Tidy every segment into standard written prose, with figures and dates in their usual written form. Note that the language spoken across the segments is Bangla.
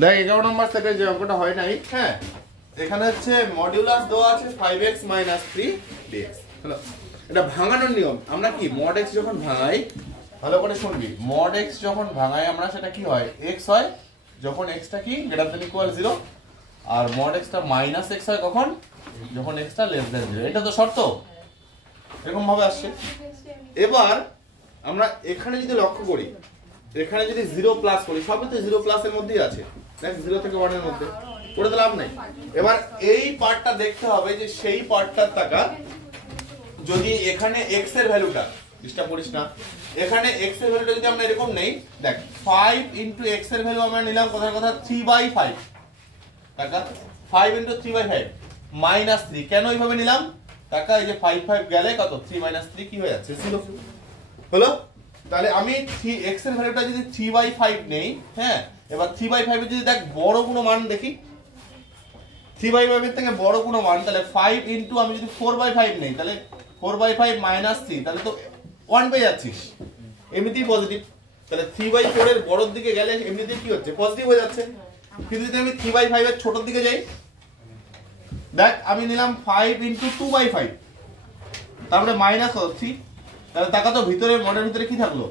দেখ 11 নম্বর সেটের যে অঙ্কটা হয় নাই, হ্যাঁ এখানে হচ্ছে মডিউলাস দেওয়া আছে 5x - 3dx। হলো, এটা ভাঙানোর নিয়ম। আমরা কি mod x যখন ভাঙাই, ভালো করে শুনবি, mod x যখন ভাঙাই আমরা সেটা কি হয়, x হয় যখন x টা কি গ্রেটার দ্যান ইকুয়াল 0, আর mod x টা - x হয় কখন, যখন x টা লেস দ্যান 0। এটা তো শর্ত, এরকম ভাবে আসছে। এবার আমরা এখানে যদি লক্ষ্য করি, এখানে যদি 0 প্লাস করি, সবই তো 0 প্লাস এর মধ্যেই আছে, দেখ 0 থেকে 1 এর মধ্যে, করে তো লাভ নাই। এবার এই পার্টটা দেখতে হবে যে সেই পার্টটার টাকা যদি এখানে x এর ভ্যালুটা, ডিস্টার্ব করিস না, এখানে x এর ভ্যালুটা যদি আমরা এরকম নেই, দেখ 5 ইনটু x এর ভ্যালু আমরা নিলাম কথার কথা 3/5 টাকা, 5 ইনটু 3/5 -3। কেন এইভাবে নিলাম টাকা, এই যে 5 গেলে কত, 3 - 3 কি হয়ে যাচ্ছে, 0 হলো। তাহলে আমি x এর ভ্যালুটা যদি 3/5 নেই, হ্যাঁ এবার 3/5 এর যদি দেখ বড় কোনো মান দেখি, 3/5 এর থেকে বড় কোনো মান, তাহলে 5 ইনটু আমি যদি 4/5 নেই, তাহলে 4/5 - 3, তাহলে তো 1 পেয়ে যাচ্ছিস, এমনিতেই পজিটিভ। তাহলে 3/4 এর বড়র দিকে গেলে এমনিতেই কি হচ্ছে, পজিটিভ হয়ে যাচ্ছে। কিন্তু যদি আমি 3/5 এর ছোটর দিকে যাই, দেখ আমি নিলাম 5 ইনটু 2/5, তারপরে -3, তাহলে টাকা তো ভিতরে মডের ভিতরে কি থাকলো,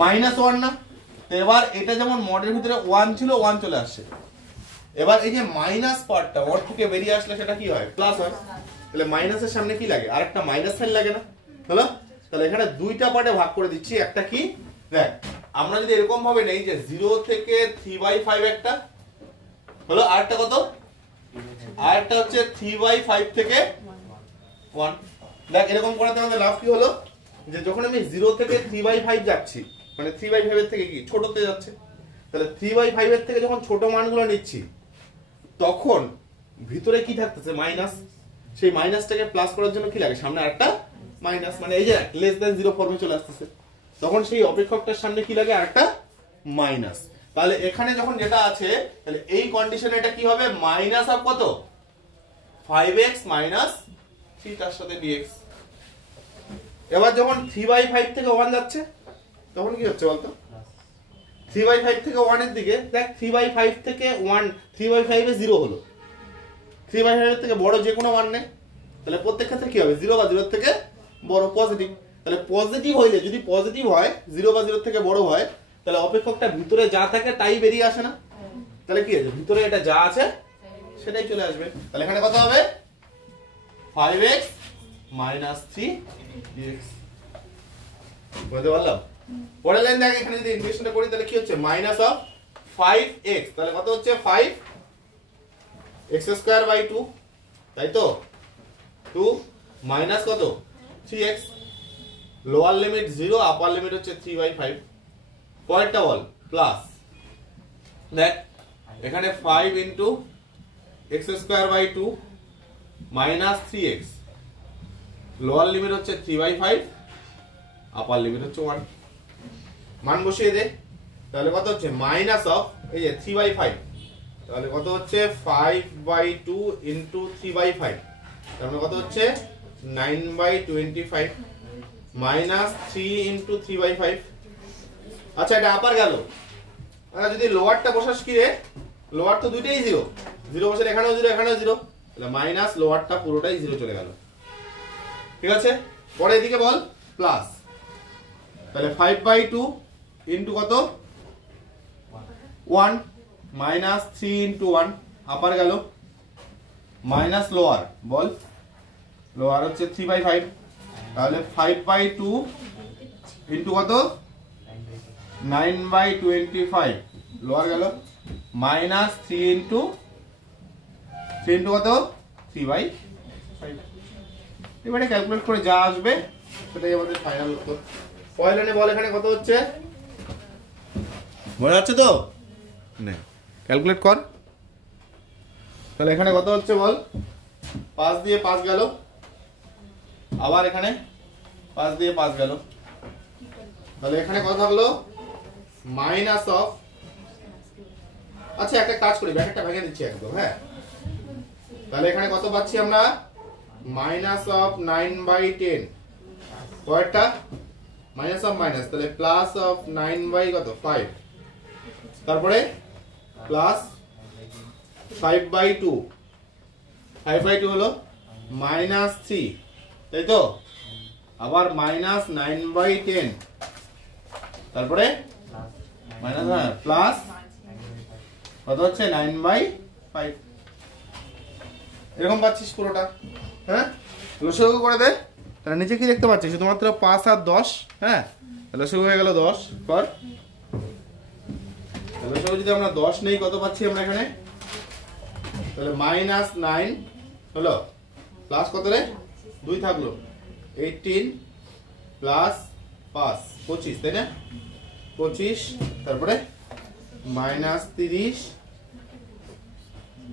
-1 না। তো এবার এটা যেমন মডের ভিতরে 1 ছিল, 1 চলে আসছে। এবার এই যে মাইনাস পার্টটা ওর থেকে বেরিয়ে আসলে সেটা কি হয়, প্লাস হয়। তাহলে মাইনাসের সামনে কি লাগে, আর একটা মাইনাস সাইন লাগে না, হলো। তাহলে এখানে দুইটা পার্টে ভাগ করে দিচ্ছি, একটা কি দেখ, আমরা যদি এরকম ভাবে নেই যে 0 থেকে 3/5 একটা হলো, আরেকটা কত, আরেকটা হচ্ছে 3/5 থেকে 1। দেখ এরকম করাতে আমাদের লাভ কি হলো, যে যখন আমি 0 থেকে 3/5 যাচ্ছি, মানে 3/5 এর থেকে কি ছোটতে যাচ্ছে, তাহলে 3/5 এর থেকে যখন ছোট মানগুলো নিচ্ছি, তখন ভিতরে কি থাকতেছে, মাইনাস। সেই মাইনাসটাকে প্লাস করার জন্য কি লাগে, সামনে আরেকটা মাইনাস, মানে এই যে লেস দ্যান 0 ফর্মে চলে আসতেছে, তখন সেই অপেক্ষকটার সামনে কি লাগে, আরেকটা মাইনাস। তাহলে এখানে যখন যেটা আছে, তাহলে এই কন্ডিশনে এটা কি হবে, মাইনাস অফ কত, 5x - 3 তার সাথে dx। এবার যখন 3/5 থেকে 1 যাচ্ছে, তখন কি হচ্ছে বলতো, 3/5 থেকে 1 এর দিকে, দেখ 3/5 থেকে 1, 3/5 এ 0 হলো, 3/5 এর থেকে বড় যে কোনো মান নেই, তাহলে প্রত্যেক ক্ষেত্রে কি হবে, 0 বা 0 থেকে বড়, পজিটিভ। তাহলে পজিটিভ হইলে, যদি পজিটিভ হয় 0 বা 0 থেকে বড় হয়, তাহলে অপেক্ষকটা ভিতরে যা থাকে তাই বেরিয়ে আসে না, তাহলে কি আছে, ভিতরে এটা যা আছে সেটাই চলে আসবে। তাহলে এখানে কত হবে, 5x - 3dx। বুঝতে পারলাম? পরের লাইন দেখ, এখানে যদি ইন্টিগ্রেশনটা করি তাহলে কি হচ্ছে, মাইনাস অফ 5x, তাহলে কত হচ্ছে 5x²/2, তাই তো 2 মাইনাস কত 3x, লোয়ার লিমিট 0, আপার লিমিট হচ্ছে 3/5। পরেরটা বল, প্লাস, দেখ এখানে 5 into x²/2 minus 3x, lower limit হচ্ছে 3/5, আপার লিমিট হচ্ছে 1। মান বসিয়ে দে, তাহলে কত হচ্ছে, মাইনাস অফ এই যে 3/5, তাহলে কত হচ্ছে 5/2 ইনটু 3/5, তার মানে কত হচ্ছে 9/25 মাইনাস 3 ইনটু 3/5। আচ্ছা এটা আপার গেল, যদি লোয়ারটা বসাস কি রে, লোয়ার তো দুইটাই 0, 0 বসে এখানেও 0, এখানেও 0, তাহলে মাইনাস লোয়ারটা পুরোটাই 0 চলে গেল, ঠিক আছে। পরে এদিকে বল, প্লাস, তাহলে 5/2 ইনটু কত 1 মাইনাস 3 ইনটু 1, আপার গেল, মাইনাস লোয়ার, বল লোয়ার হচ্ছে 3/5, তাহলে 5/2 ইনটু কত 9/25, লোয়ার গেল, মাইনাস 3 ইনটু কত 3/5। এবারে ক্যালকুলেট করে যা আসবে সেটাই আমাদের ফাইনাল উত্তর। পরের লাইনে বল, এখানে কত হচ্ছে, বোঝা যাচ্ছে তো, নে ক্যালকুলেট কর। তাহলে এখানে কত হচ্ছে বল, 5 দিয়ে 5 গেল, আবার এখানে 5 দিয়ে 5 গেল, তাহলে এখানে কত থাকলো, মাইনাস অফ, আচ্ছা একটা কাজ করি, ব্র্যাকেটটা ভেঙে দিচ্ছি একদম, হ্যাঁ। তাহলে এখানে কত পাচ্ছি আমরা, মাইনাস অফ 9/10, পরেরটা মাইনাস অফ মাইনাস, তাহলে প্লাস অফ 9 বাই কত 5, তারপরে প্লাস 5/2, 5/2 হলো -3, তাই তো? আবার -9/10, তারপরে প্লাস কত হচ্ছে 9/5, এরকম পাচ্ছিস পুরোটা। হ্যাঁ, লসাগু করে দে। তাহলে নিচে কি দেখতে পাচ্ছিস? শুধুমাত্র 5 আর 10। হ্যাঁ, লসাগু হয়ে গেল 10 পর। লসাগু যদি আমরা 10 নেই, কত পাচ্ছি আমরা এখানে? তাহলে -9 হলো, প্লাস কত রে? 2 থাকলো, 18 প্লাস 5 25, তাই না? 25, তারপরে -30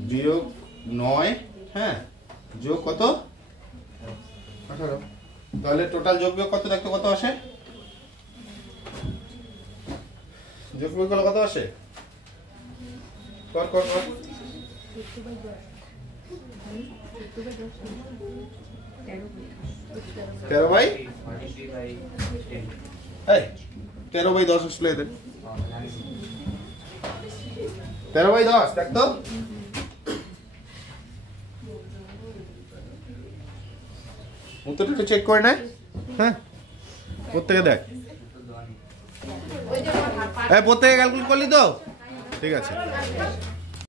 বিয়োগ 9, হ্যাঁ, যোগ কত? 18। তাহলে টোটাল যোগ বিয়োগ কত দেখতে কত আসে? যোগ বিয়োগ করলে কত আসে? কর কর কর। 13/10 আসলে এদের 13/10 দেখ তো। উত্তরটা একটু চেক করে নেয়। হ্যাঁ, প্রত্যেকে দেখ। প্রত্যেকে ক্যালকুলেট করলি তো? ঠিক আছে।